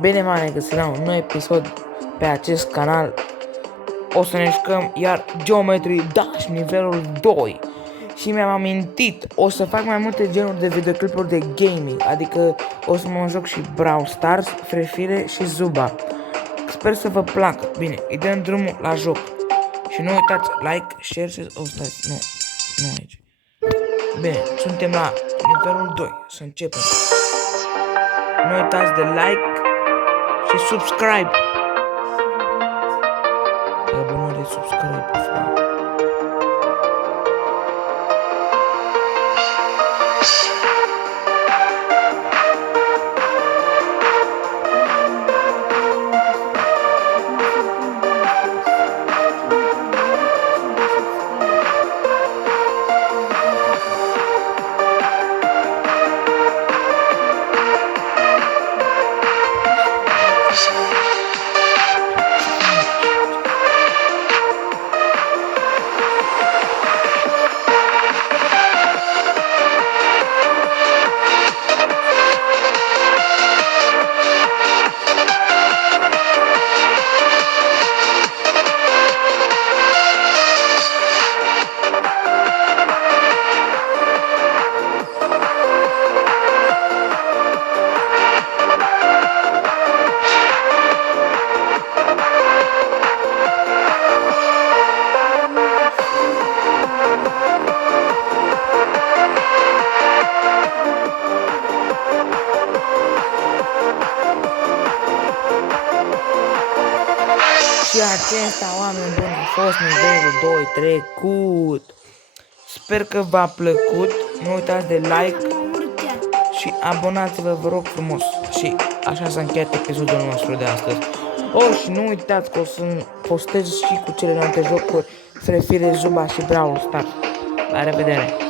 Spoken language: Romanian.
Bine m-am găsit la un nou episod pe acest canal. O să ne jucăm iar Geometry Dash nivelul 2. Și mi-am amintit, o să fac mai multe genuri de videoclipuri de gaming. Adică o să mă joc și Brawl Stars, Free Fire și Zuba. Sper să vă placă. Bine, îi dăm drumul la joc. Și nu uitați, like, share și... nu aici. Bine, suntem la nivelul 2. Să începem. Nu uitați de like și subscribe. Abonare, subscribe, pe favor. Și acesta, oameni buni, a fost nivelul 2 trecut. Sper că v-a plăcut. Nu uitați de like și abonați-vă, vă rog frumos. Și așa s-a încheiat episodul nostru de astăzi. Și nu uitați că o să postez și cu celelalte jocuri Free Fire, Zuba și Brawl Stars. La revedere!